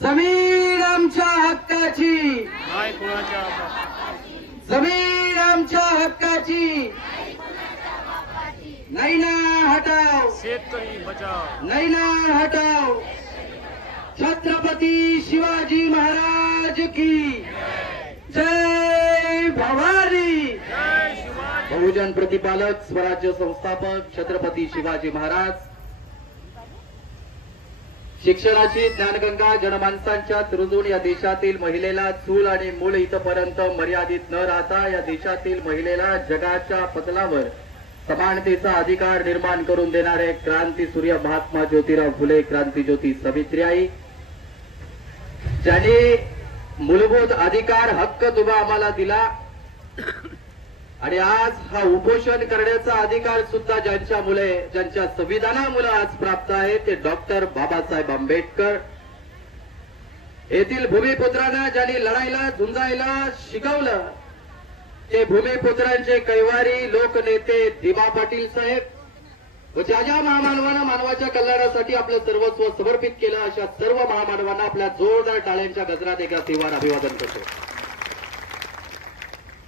जमीन आमच्या हक्काची, नाही कुणाच्या बापाची. जमीन आमच्या हक्काची, नाही ना हटाव, शेतकरी बचाव, नाही ना हटाव. छत्रपती शिवाजी महाराज की जय भवानी. जय शिवाजी. बहुजन प्रतिपालक स्वराज्य संस्थापक छत्रपती शिवाजी महाराज. शिक्षणाची ज्ञानगंगा जनमानसांच्यात रुजून या देशातील महिलेला चूल आणि मूळ इथपर्यंत मर्यादित न राहता या देशातील महिलेला जगाच्या पटलावर समानतेचा अधिकार निर्माण करून देणारे क्रांती सूर्य महात्मा ज्योतिराव फुले क्रांतीज्योती सावित्रीबाई, ज्यांनी मूलभूत अधिकार हक्क तुम्हा आम्हाला दिला आणि आज हा उपोषण करण्याचा अधिकार सुद्धा ज्यांच्या संविधानामुळे आज प्राप्त आहे ते डॉक्टर बाबासाहेब आंबेडकर. येथील भूमिपुत्रांना ज्यांनी लढायला झुंजायला शिकवलं ते भूमिपुत्रांचे कैवारी लोकनेते दिबा पाटील साहेब व ज्या ज्या महामानवांना मानवाच्या कल्याणासाठी आपलं सर्वस्व समर्पित केलं अशा सर्व महामानवांना आपल्या जोरदार टाळ्यांच्या गजरात एका तीव्र अभिवादन करतो.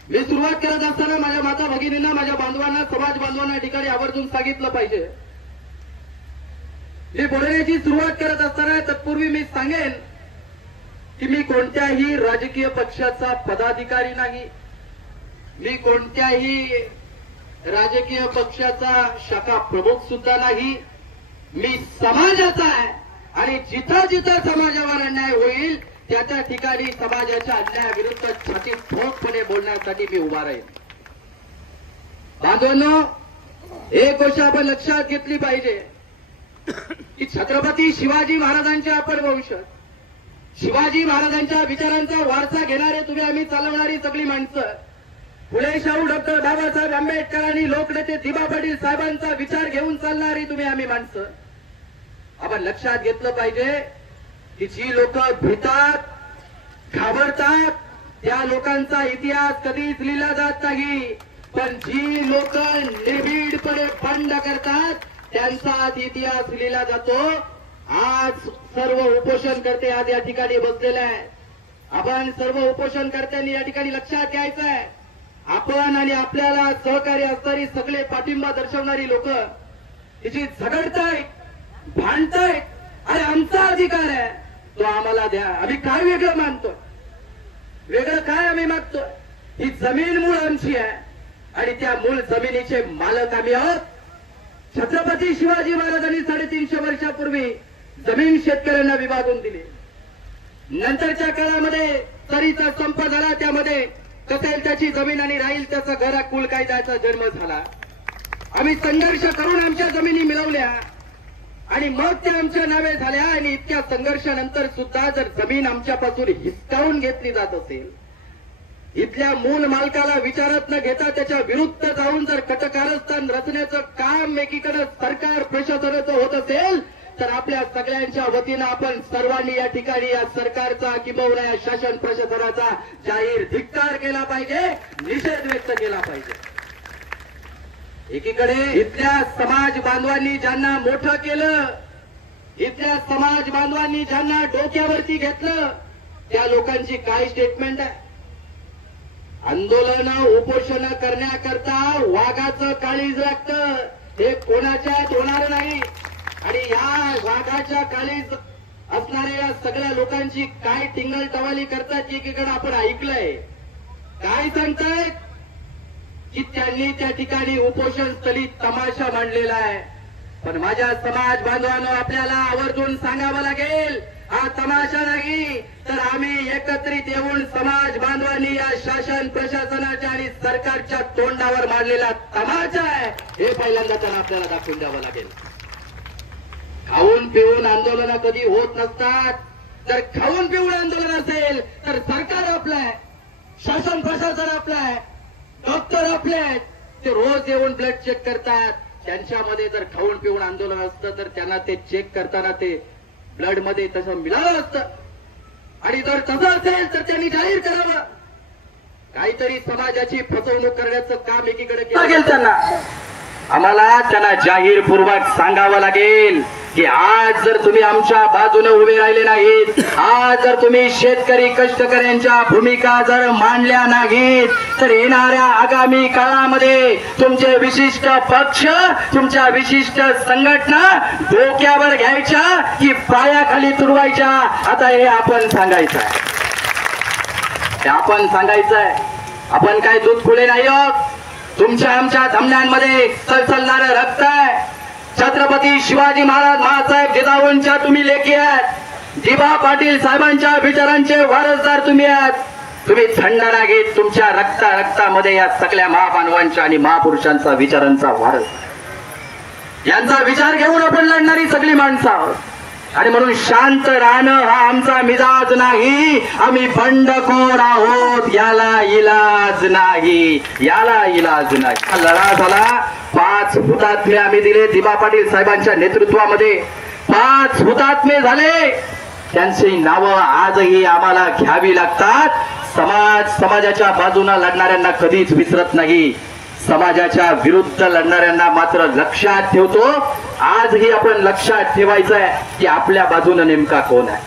मी सुरुवात करत असताना माझ्या माता भगिनींना, माझ्या बांधवांना, समाज बांधवांना या ठिकाणी आवर्जून सांगितलं पाहिजे. मी बोलण्याची सुरुवात करत असताना तत्पूर्वी मी सांगेन की मी कोणत्याही राजकीय पक्षाचा पदाधिकारी नाही, मी कोणत्याही राजकीय पक्षाचा शाखा प्रमुख सुद्धा नाही. मी समाजाचा आहे आणि जिथं जिथं समाजावर अन्याय होईल त्या त्या ठिकाणी समाजाच्या अन्यायाविरुद्ध छाती ठोकपणे बोलण्यासाठी मी उभा राहील. बांधवांनो, एक गोष्ट आपण लक्षात घेतली पाहिजे की छत्रपती शिवाजी महाराजांचे आपण वंशज, शिवाजी महाराजांच्या विचारांचा वारसा घेणारे तुम्ही आम्ही चालवणारी सगळी माणसं, फुले शाहू डॉक्टर बाबासाहेब आंबेडकर आणि लोकनेते दिबा पाटील साहेबांचा विचार घेऊन चालणारी तुम्ही आम्ही माणसं. आपण लक्षात घेतलं पाहिजे की जी लोक भितात, घाबरतात त्या लोकांचा इतिहास कधीच लिहिला जात नाही, पण जी लोक निर्भीडपणे बंड करतात त्यांचाच इतिहास लिहिला जातो. आज सर्व उपोषणकर्ते आज या ठिकाणी बसलेले आहेत. आपण सर्व उपोषणकर्त्यांनी या ठिकाणी लक्षात घ्यायचं आहे, आपण आणि आपल्याला सहकार्य असणारी सगळे पाठिंबा दर्शवणारी लोक तिची झगडतायत, भांडतायत. अरे आमचा अधिकार आहे तो आम्हाला द्या. आम्ही काय वेगळं मानतोय, वेगळं काय आम्ही मागतोय? ही जमीन मूळ आमची आहे आणि त्या मूळ जमिनीचे मालक आम्ही आहोत. छत्रपती शिवाजी महाराजांनी 350 वर्षापूर्वी जमीन शेतकऱ्यांना विभागून दिली. नंतरच्या काळामध्ये तरीचा संप झाला, त्यामध्ये कसेल त्याची जमीन आणि राहील त्याचा घरा कुल कायद्याचा जन्म झाला. आम्ही संघर्ष करून आमच्या जमिनी मिळवल्या आणि मग त्या आमच्या नावे झाल्या. आणि इतक्या संघर्षानंतर सुद्धा जर जमीन आमच्यापासून हिसकावून घेतली जात असेल, इथल्या मूल मालकाला विचारत न घेता त्याच्या विरुद्ध जाऊन जर कटकारस्थान रचण्याचं काम एकीकडे सरकार प्रशासनाचं होत असेल, तर आपल्या सगळ्यांच्या वतीनं आपण सर्वांनी या ठिकाणी या सरकारचा किंबहुना या शासन प्रशासनाचा जाहीर धिक्कार केला पाहिजे, निषेध व्यक्त केला पाहिजे. एकीकडे इथल्या समाज बांधवांनी ज्यांना मोठं केलं, इथल्या समाज बांधवांनी ज्यांना डोक्यावरती घेतलं त्या लोकांची काय स्टेटमेंट आहे? आंदोलन उपोषण करण्याकरता वाघाचं काळीज लागतं, हे कोणाच्यात होणार नाही. आणि या वाघाच्या काळीज असणाऱ्या या सगळ्या लोकांची काय टिंगल टवाली करतात एकीकडे आपण ऐकलंय. काय सांगतायत की त्यांनी त्या ठिकाणी उपोषण स्थळी तमाशा मांडलेला आहे. पण माझ्या समाज बांधवांनो, आपल्याला आवर्जून सांगावं लागेल, हा तमाशा नाही तर आम्ही एकत्रित येऊन समाज बांधवांनी या शासन प्रशासनाच्या आणि सरकारच्या तोंडावर मांडलेला तमाशा आहे हे पहिल्यांदा त्यांना आपल्याला दाखवून द्यावं लागेल. खाऊन पिऊन आंदोलन कधी होत नसतात. जर खाऊन पिऊन आंदोलन असेल तर सरकार आपलं आहे, शासन प्रशासन आपलं आहे, डॉक्टर आपले आहेत, ते रोज येऊन ब्लड चेक करतात. त्यांच्यामध्ये जर खाऊन पिऊन आंदोलन असतं तर त्यांना ते चेक करताना ते ब्लड मध्ये तसं मिळालं असतं. आणि जर तसं असेल तर त्यांनी जाहीर करावं. काहीतरी समाजाची फसवणूक करण्याचं काम एकीकडे केलं गेलं त्यांना, आम्हाला त्यांना जाहीरपूर्वक सांगावं लागेल की आज जर तुम्ही आमच्या बाजूने उभे राहिले नाहीत, आज जर तुम्ही शेतकरी कष्टकऱ्यांच्या भूमिका जर मांडल्या नाहीत, तर येणाऱ्या आगामी काळामध्ये तुमचे विशिष्ट पक्ष, तुमच्या विशिष्ट संघटना डोक्यावर घ्यायच्या की पायाखाली तुडवायच्या, आता हे आपण सांगायचं आहे. हे आपण सांगायचं आहे. आपण काय दूध खुले नाही आहोत. तुमच्या आमच्या धमन्यांमध्ये सळसळणारं रक्त आहे. छत्रपती शिवाजी महाराज महासाहेब जिजाऊंच्या तुम्ही लेखी आहात. दिबा पाटील साहेबांच्या विचारांचे वारसदार तुम्ही आहात. तुम्ही थंड ना घेत तुमच्या रक्तामध्ये या सगळ्या महामानवांच्या आणि महापुरुषांचा विचारांचा वारस, यांचा विचार घेऊन आपण लढणारी सगळी माणसं आहोत. आणि म्हणून शांत राहणं हा आमचा मिजाज नाही. आम्ही बंडखोर आहोत, याला इलाज नाही, याला इलाज नाही. हा लढा झाला. 5 हुतात्मे आम्ही दिले दिबा पाटील साहेबांच्या नेतृत्वामध्ये. 5 हुतात्मे झाले. त्यांची नावं आजही आम्हाला घ्यावी लागतात. समाजाच्या बाजूने लढणाऱ्यांना कधीच विसरत नाही. समाजाच्या विरुद्ध लढणाऱ्यांना मात्र लक्षात ठेवतो. आजही आपण लक्षात ठेवायचं आहे की आपल्या बाजूने नेमका कोण आहे,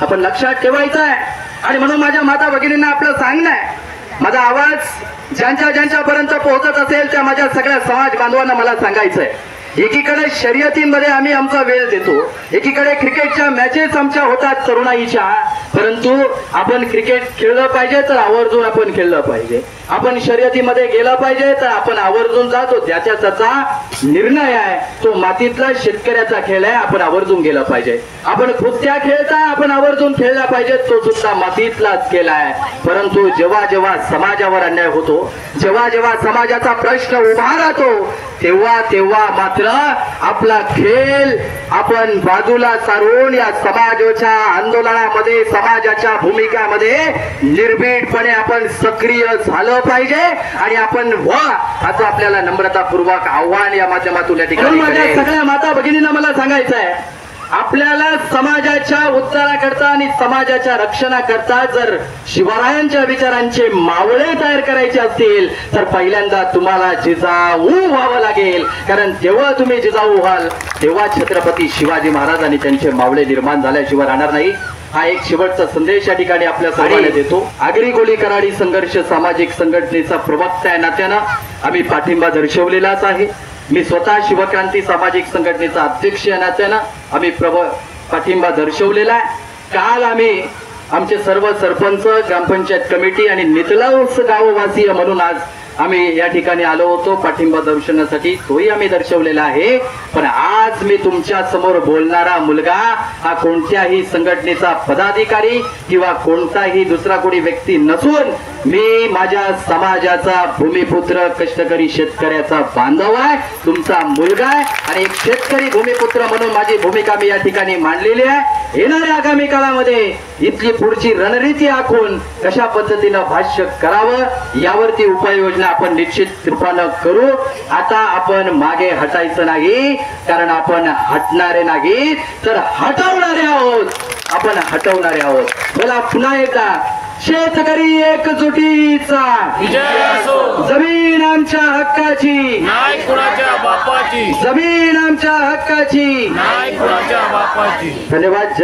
आपण लक्षात ठेवायचं आहे. आणि म्हणून माझ्या माता भगिनींना आपलं सांगणं आहे, माझा आवाज ज्यांच्यापर्यंत पोहोचत असेल त्या माझ्या सगळ्या समाज बांधवांना मला सांगायचं आहे, एकीकडे शर्यतींमध्ये आम्ही आमचा वेळ देतो, एकीकडे क्रिकेटच्या मॅचेस आमच्या होतात तरुणाईच्या, परंतु आपण क्रिकेट खेळलं पाहिजे तर आवर्जून आपण खेळलं पाहिजे. आपण शर्यतीमध्ये गेलं पाहिजे तर आपण आवर्जून जातो. त्याचा निर्णय आहे, तो मातीतला शेतकऱ्याचा खेळ आहे, आपण आवर्जून गेलं पाहिजे. आपण कुस्त्या खेळता आपण आवर्जून खेळला पाहिजे, तो सुद्धा मातीतलाच खेळ आहे. परंतु जेव्हा जेव्हा समाजावर अन्याय होतो, जेव्हा जेव्हा समाजाचा प्रश्न उभा राहतो, तेव्हा मात्र आपला खेळ आपण बाजूला सारून या समाजाच्या आंदोलनामध्ये, समाजाच्या भूमिकामध्ये निर्भीडपणे आपण सक्रिय झालं पाहिजे. आणि आपण असं आपल्याला नम्रतापूर्वक आव्हान या माध्यमातून या ठिकाणी सगळ्या माता भगिनींना मला सांगायचं आहे, आपल्याला समाजाच्या उद्धाराकरता आणि समाजाच्या रक्षणाकरता जर शिवरायांच्या विचारांचे मावळे तयार करायचे असतील तर पहिल्यांदा तुम्हाला जिजाऊ व्हावं लागेल. कारण जेव्हा तुम्ही जिजाऊ व्हाल तेव्हा छत्रपती शिवाजी महाराज आणि त्यांचे मावळे निर्माण झाल्याशिवाय राहणार नाही. हा एक शेवटचा संदेश या ठिकाणी आपल्या सर्वांना देतो. आगरी कोळी कराडी संघर्ष सामाजिक संघटनेचा प्रवक्ता या नात्यानं आम्ही पाठिंबा दर्शवलेलाच आहे. मी स्वतः शिवक्रांती सामाजिक संघटनेचा अध्यक्ष या नात्यानं आम्ही पाठिंबा दर्शवलेला आहे. काल आम्ही आमचे सर्व सरपंच, ग्रामपंचायत कमिटी आणि नितलाऊस गाववासीय म्हणून आज आम्ही या ठिकाणी आलो होतो पाठिंबा दर्शनासाठी, तोही आम्ही दर्शवलेला आहे. पण आज मी तुमच्या समोर बोलणारा मुलगा हा कोणत्याही संघटनेचा पदाधिकारी किंवा कोणताही दुसरा कोणी व्यक्ती नसून मी माझ्या समाजाचा भूमिपुत्र, कष्टकरी शेतकऱ्याचा बांधव आहे, तुमचा मुलगा आहे. आणि एक शेतकरी भूमिपुत्र म्हणून माझी भूमिका मी या ठिकाणी मांडलेली आहे. येणाऱ्या आगामी काळामध्ये इथली पुढची रणनीती आखून कशा पद्धतीनं भाष्य करावं यावरती उपाययोजना आपण निश्चित रूपानं करू. आता आपण मागे हटायचं नाही, कारण आपण हटणारे नाही तर हटवणारे आहोत. आपण हटवणारे आहोत. मला पुन्हा एकदा शेतकरी एकजुटीचा विजय असो. जमीन आमच्या हक्काची, नाही कुणाच्या बापाची. जमीन आमच्या हक्काची, नाही कुणाच्या बापाची. धन्यवाद.